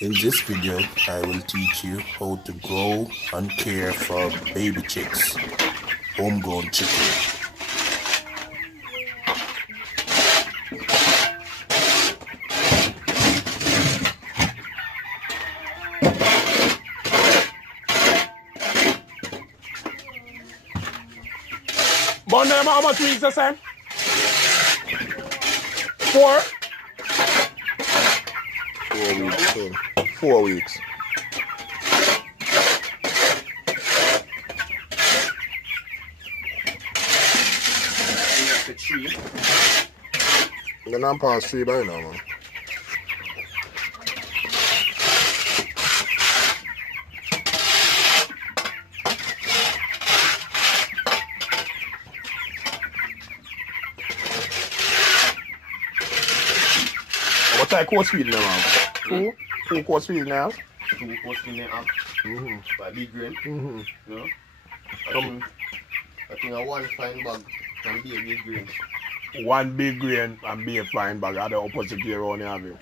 In this video, I will teach you how to grow and care for baby chicks, homegrown chicken. But how much weeks the same? 4? 4 weeks. So 4 weeks. The 3. Then I'm past 3 by now, man. What type of course feeding them have? 2 course feeding now? 2 posting there up by big grain. Mm-hmm. You know? I think a 1 fine bag can be a big grain. 1 big grain and be a fine bag. At the opposite way around here, have you?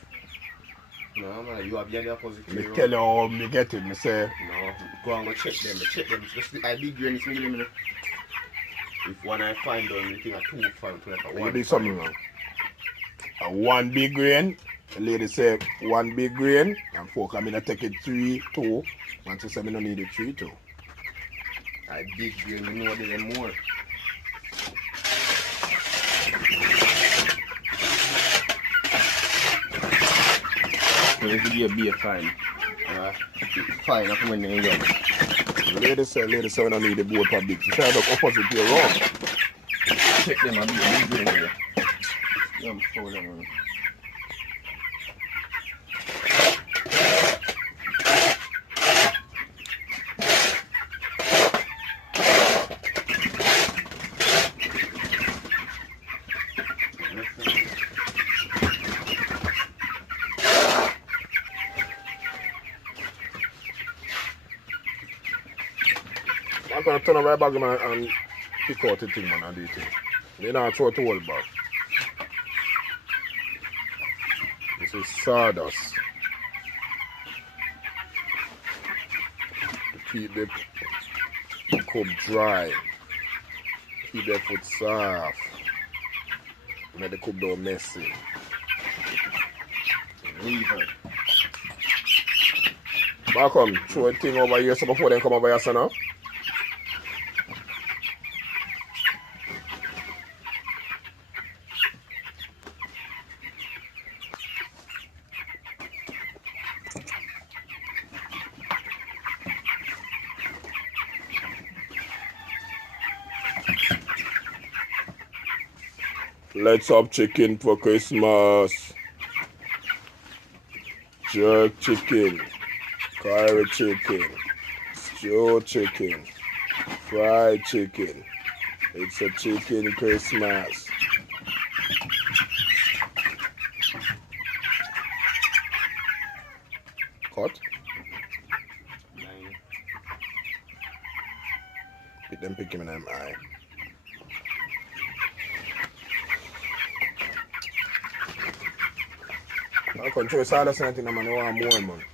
No, man, you have the opposite Me way tell around. you how me get it. Me say, No, go and go check them. Check them. Just the big grain is giving me. If one I find on, you think a 2 fine to like a 1. you do something wrong. A 1 big grain. The lady say 1 big grain. And folk I mean I take it 3, 2. And she say me no need it 3, 2. A big grain, you know them more. So this would be a fine. Fine, after when they get. The lady say we no need the board for big. She said the opposite way around. Check them a big grain there. Yeah, show them. I'm gonna turn right back man and pick out the thing man and do it. They not throw it all back. This is sawdust. To keep the cup dry. Keep the foot soft. Make the cup don't messy. Lever. Back on, throw a thing over here so before they come over here, so now. Let's have chicken for Christmas. Jerk chicken, curry chicken, stew chicken, fried chicken. It's a chicken Christmas. Cut. 9. Pick them pick him in them eye. I control sawdust and anything, man. I want more, man.